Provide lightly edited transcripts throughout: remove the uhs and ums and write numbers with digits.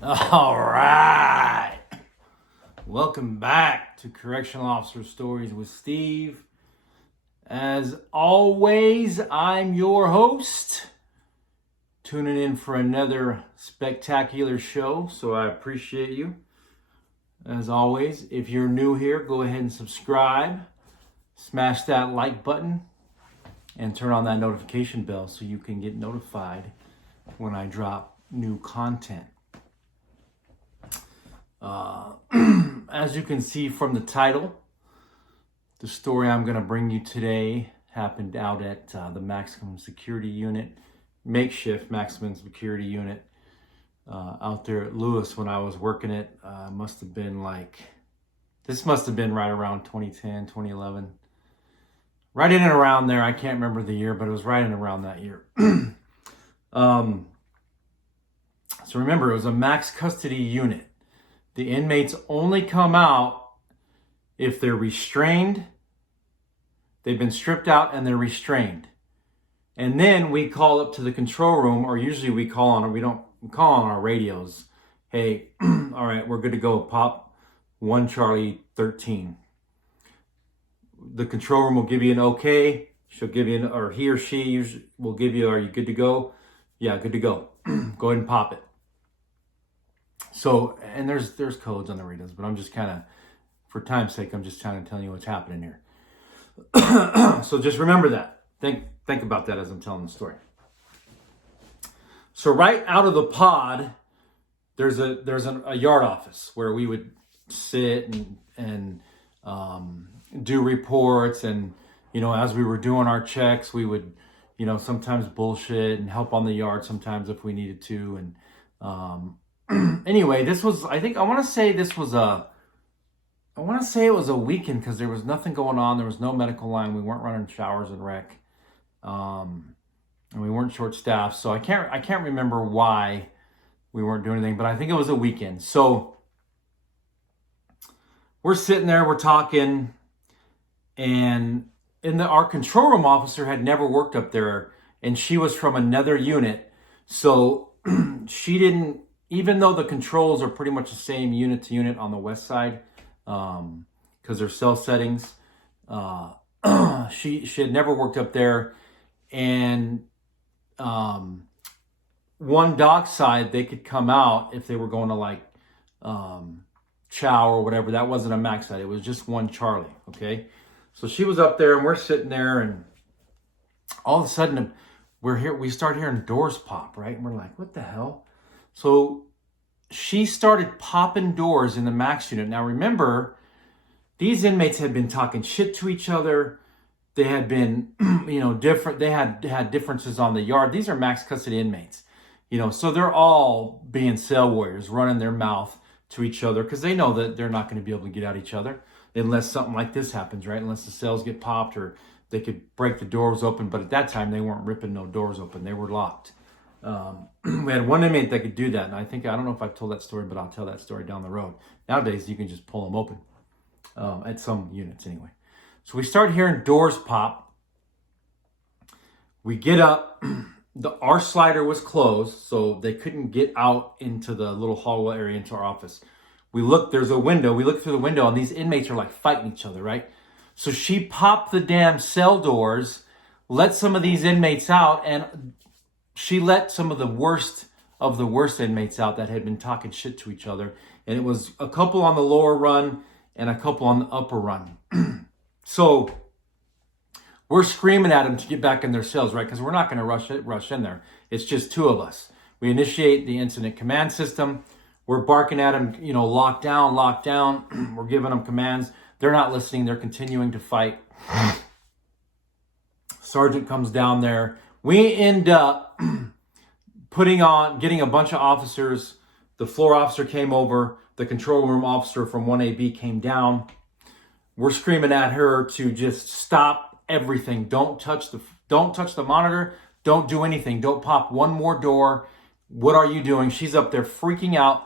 All right. Welcome back to Correctional Officer Stories with Steve. As always, I'm your host, tuning in for another spectacular show, so I appreciate you. As always, if you're new here, go ahead and subscribe, smash that like button, and turn on that notification bell so you can get notified when I drop new content. As you can see from the title, the story I'm going to bring you today happened out at the Maximum Security Unit, makeshift Maximum Security Unit, out there at Lewis when I was working it. This must have been right around 2010, 2011. Right in and around there. I can't remember the year, but it was right in and around that year. So remember, it was a max custody unit. The inmates only come out if they're restrained, they've been stripped out and they're restrained. And then we call up to the control room, or usually we call on our radios. Hey, all right, we're good to go. Pop 1 Charlie 13. The control room will give you an okay. She'll give you or he or she usually will give you, are you good to go? Yeah, good to go. Go ahead and pop it. So, and there's codes on the radios, but I'm just kind of, for time's sake, I'm just trying to tell you what's happening here. So just remember that. Think about that as I'm telling the story. So right out of the pod, there's a yard office where we would sit and do reports, and as we were doing our checks, we would sometimes bullshit and help on the yard sometimes if we needed to. And anyway, this was, I want to say it was a weekend because there was nothing going on. There was no medical line. We weren't running showers and rec. And we weren't short staffed. So I can't remember why we weren't doing anything, but I think it was a weekend. So we're sitting there, we're talking, and our control room officer had never worked up there, and she was from another unit. So she didn't, even though the controls are pretty much the same unit to unit on the west side, because they're cell settings, she had never worked up there. And one dock side, they could come out if they were going to chow or whatever. That wasn't a max side. It was just 1 Charlie, okay? So she was up there, and we're sitting there, and all of a sudden we start hearing doors pop, right? And we're like, what the hell? So she started popping doors in the max unit. Now remember, these inmates had been talking shit to each other. They had been, different. They had differences on the yard. These are max custody inmates, so they're all being cell warriors, running their mouth to each other because they know that they're not going to be able to get at each other unless something like this happens, right? Unless the cells get popped or they could break the doors open. But at that time, they weren't ripping no doors open. They were locked. We had one inmate that could do that. And I don't know if I've told that story, but I'll tell that story down the road. Nowadays, you can just pull them open, at some units anyway. So we start hearing doors pop. We get up. Our slider was closed, so they couldn't get out into the little hallway area into our office. We look, there's a window. We look through the window, and these inmates are like fighting each other, right? So she popped the damn cell doors, let some of these inmates out, and she let some of the worst inmates out that had been talking shit to each other. And it was a couple on the lower run and a couple on the upper run. So we're screaming at them to get back in their cells, right? Because we're not going to rush in there. It's just 2 of us. We initiate the incident command system. We're barking at them, lock down. We're giving them commands. They're not listening. They're continuing to fight. Sergeant comes down there. We end up getting a bunch of officers. The floor officer came over. The control room officer from 1AB came down. We're screaming at her to just stop everything. Don't touch the monitor. Don't do anything. Don't pop one more door. What are you doing? She's up there freaking out.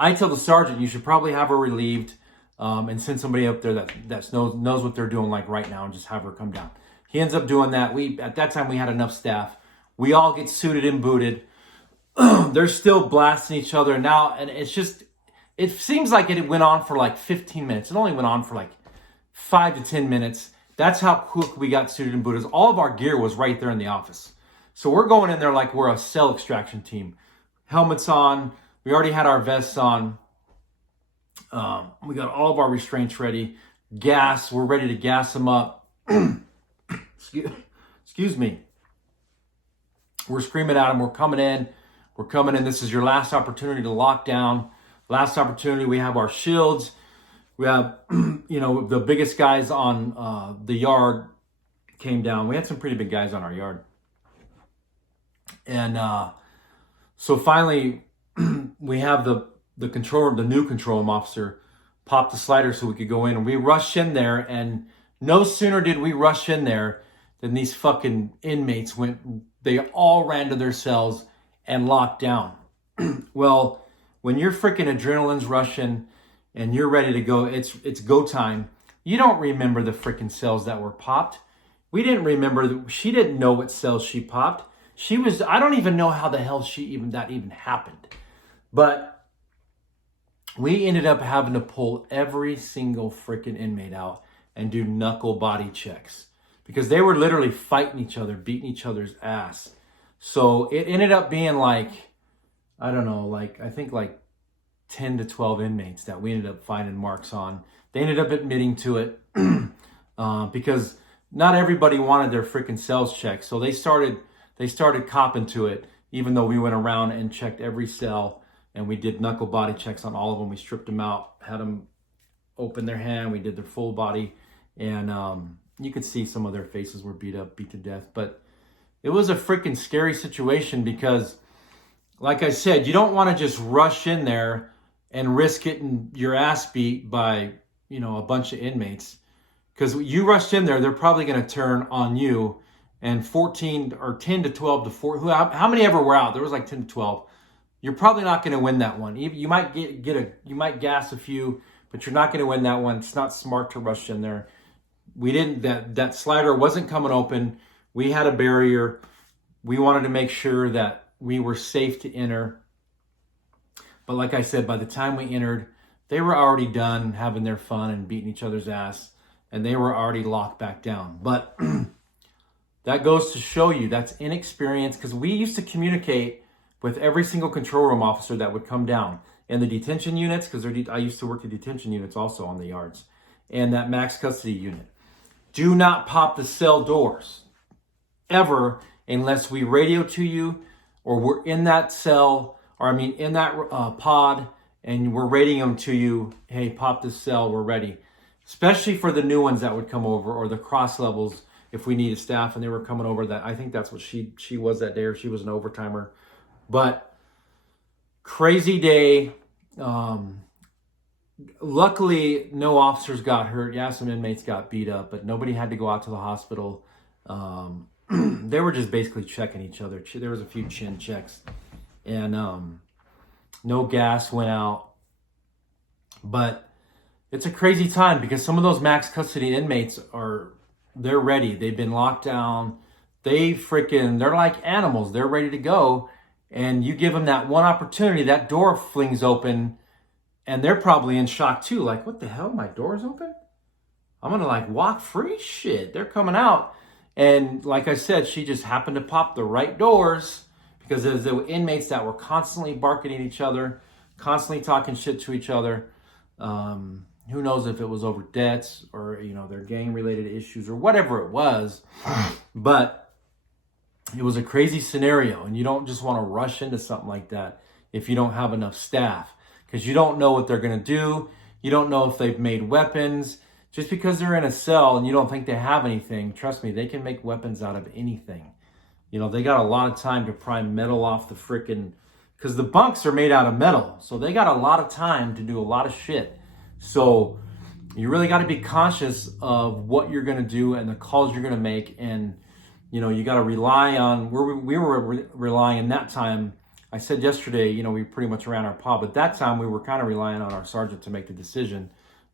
I tell the sergeant, you should probably have her relieved, and send somebody up there that knows what they're doing like right now, and just have her come down. He ends up doing that. At that time we had enough staff. We all get suited and booted. they're still blasting each other now. And it seems like it went on for like 15 minutes. It only went on for like 5 to 10 minutes. That's how quick we got suited in Buddhas. All of our gear was right there in the office. So we're going in there like we're a cell extraction team. Helmets on. We already had our vests on. We got all of our restraints ready. Gas. We're ready to gas them up. Excuse me. We're screaming at them. We're coming in. We're coming in. This is your last opportunity to lock down. Last opportunity. We have our shields. We have, the biggest guys on the yard came down. We had some pretty big guys on our yard. And so finally, we have the new control room officer pop the slider so we could go in. And we rushed in there, and no sooner did we rush in there than these fucking inmates they all ran to their cells and locked down. Well, when your freaking adrenaline's rushing and you're ready to go, it's go time. You don't remember the freaking cells that were popped. We didn't remember. She didn't know what cells she popped. I don't even know how the hell that even happened. But we ended up having to pull every single freaking inmate out and do knuckle body checks because they were literally fighting each other, beating each other's ass. So it ended up being like, I don't know, I think 10 to 12 inmates that we ended up finding marks on. They ended up admitting to it because not everybody wanted their freaking cells checked. So they started copping to it, even though we went around and checked every cell and we did knuckle body checks on all of them. We stripped them out, had them open their hand. We did their full body, and you could see some of their faces were beat up, beat to death. But it was a freaking scary situation because, like I said, you don't want to just rush in there and risk getting your ass beat by, a bunch of inmates. Because you rushed in there, they're probably going to turn on you. And 14 or 10 to 12 to 4, how many ever were out? There was like 10 to 12. You're probably not going to win that one. You might you might gas a few, but you're not going to win that one. It's not smart to rush in there. We didn't, that slider wasn't coming open. We had a barrier. We wanted to make sure that we were safe to enter. But like I said, by the time we entered, they were already done having their fun and beating each other's ass, and they were already locked back down. But that goes to show you that's inexperience, because we used to communicate with every single control room officer that would come down, and the detention units, because I used to work the detention units also on the yards, and that max custody unit. Do not pop the cell doors ever unless we radio to you or we're in that cell, in that pod, and we're radioing to you, hey, pop the cell, we're ready. Especially for the new ones that would come over, or the cross levels if we needed staff and they were coming over. That I think that's what she was that day, or she was an overtimer. But crazy day. Luckily, no officers got hurt. Yeah, some inmates got beat up, but nobody had to go out to the hospital. They were just basically checking each other. There was a few chin checks, and no gas went out. But it's a crazy time because some of those max custody inmates they're ready. They've been locked down. They're like animals. They're ready to go. And you give them that one opportunity, that door flings open, and they're probably in shock too. Like, what the hell? My door's open? I'm going to walk free? Shit, they're coming out. And like I said, she just happened to pop the right doors because there's the inmates that were constantly barking at each other, constantly talking shit to each other. Who knows if it was over debts or, their gang-related issues or whatever it was. But it was a crazy scenario, and you don't just want to rush into something like that if you don't have enough staff, because you don't know what they're going to do. You don't know if they've made weapons. Just because they're in a cell and you don't think they have anything, trust me, they can make weapons out of anything. They got a lot of time to prime metal off the frickin', because the bunks are made out of metal. So they got a lot of time to do a lot of shit. So you really got to be conscious of what you're going to do and the calls you're going to make. And, you got to rely on, we were relying in that time. I said yesterday, we pretty much ran our pod, but that time we were kind of relying on our sergeant to make the decision.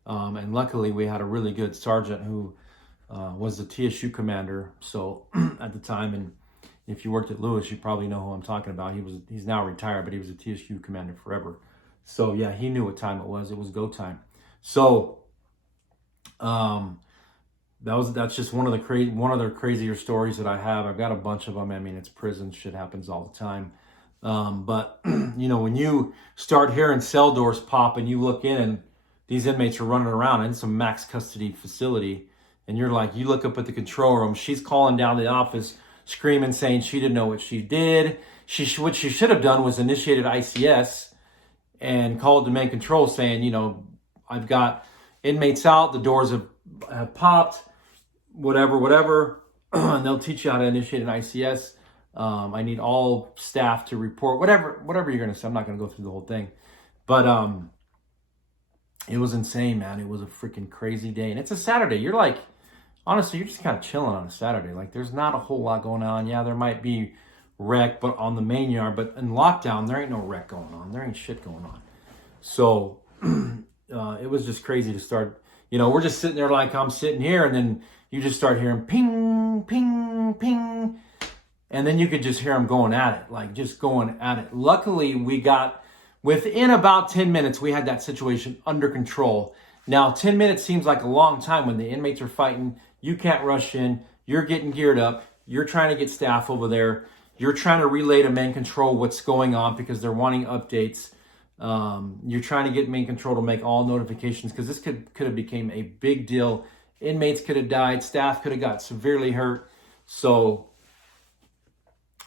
And luckily we had a really good sergeant who was the TSU commander. So at the time, and If you worked at Lewis, you probably know who I'm talking about. He's now retired, but he was a TSU commander forever. So yeah, he knew what time it was. It was go time. So that's just one of the crazier stories that I have. I've got a bunch of them. I mean, it's prison, shit happens all the time. But you know, when you start hearing cell doors pop and you look in and these inmates are running around in some max custody facility, and you're like, you look up at the control room, she's calling down the office, screaming, saying she didn't know what she did. What she should have done was initiated ICS and called domain control, saying, you know, I've got inmates out, the doors have popped, whatever, and they'll teach you how to initiate an ICS. I need all staff to report, whatever you're going to say. I'm not going to go through the whole thing. But it was insane, man. It was a freaking crazy day. And it's a Saturday. You're like, honestly, you're just kind of chilling on a Saturday. Like, there's not a whole lot going on. Yeah, there might be wreck, but on the main yard. But in lockdown, there ain't no wreck going on. There ain't shit going on. So it was just crazy to start. You know, we're just sitting there like I'm sitting here, and then you just start hearing ping, ping, ping. And then you could just hear them going at it, like just going at it. Luckily, we got, within about 10 minutes, we had that situation under control. Now, 10 minutes seems like a long time when the inmates are fighting. You can't rush in. You're getting geared up. You're trying to get staff over there. You're trying to relay to main control what's going on because they're wanting updates. You're trying to get main control to make all notifications because this could have became a big deal. Inmates could have died. Staff could have got severely hurt. So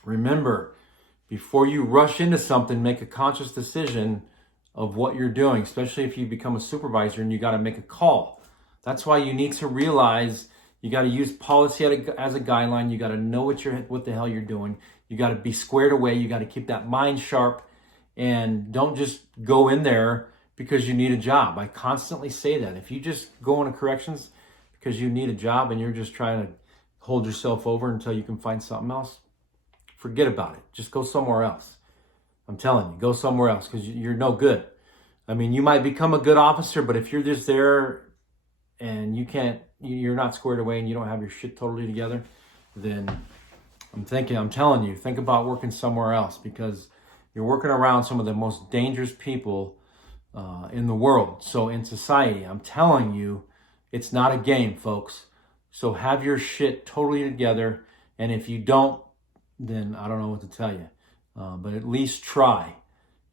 remember, before you rush into something, make a conscious decision of what you're doing, especially if you become a supervisor and you got to make a call. That's why you need to realize you got to use policy as a guideline. You got to know what the hell you're doing. You got to be squared away. You got to keep that mind sharp and don't just go in there because you need a job. I constantly say that. If you just go into corrections because you need a job and you're just trying to hold yourself over until you can find something else, forget about it. Just go somewhere else. I'm telling you, go somewhere else because you're no good. I mean, you might become a good officer, but if you're just there and you're not squared away and you don't have your shit totally together, then I'm telling you, think about working somewhere else because you're working around some of the most dangerous people in the world. So in society, I'm telling you, it's not a game, folks. So have your shit totally together. And if you don't, then I don't know what to tell you. But at least try.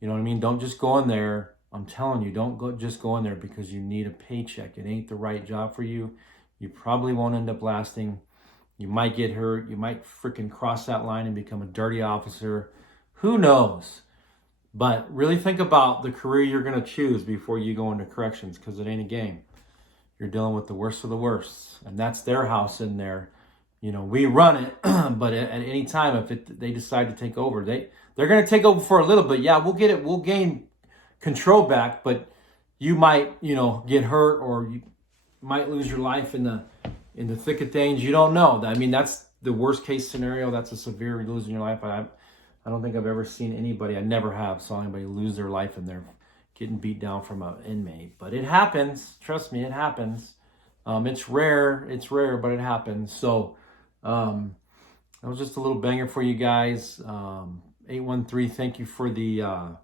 You know what I mean? Don't just go in there. I'm telling you, don't just go in there because you need a paycheck. It ain't the right job for you. You probably won't end up lasting. You might get hurt. You might freaking cross that line and become a dirty officer. Who knows? But really think about the career you're going to choose before you go into corrections because it ain't a game. You're dealing with the worst of the worst. And that's their house in there. You know, we run it, but at any time, if they decide to take over, they're going to take over for a little bit. Yeah, we'll gain control back, but you might, get hurt or you might lose your life in the thick of things. You don't know. I mean, that's the worst case scenario. That's a severe losing your life. I don't think I've ever seen anybody, I never have saw anybody lose their life and they're getting beat down from an inmate. But it happens. Trust me, it happens. It's rare, but it happens. So that was just a little banger for you guys. 813, thank you for the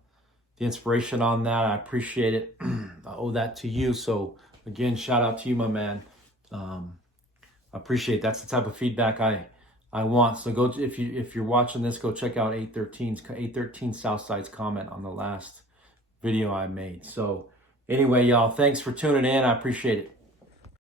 inspiration on that. I appreciate it. I owe that to you. So again, shout out to you, my man. I appreciate it. That's the type of feedback I want. So go, if you're watching this, go check out 813 Southside's comment on the last video I made. So anyway, y'all, thanks for tuning in. I appreciate it.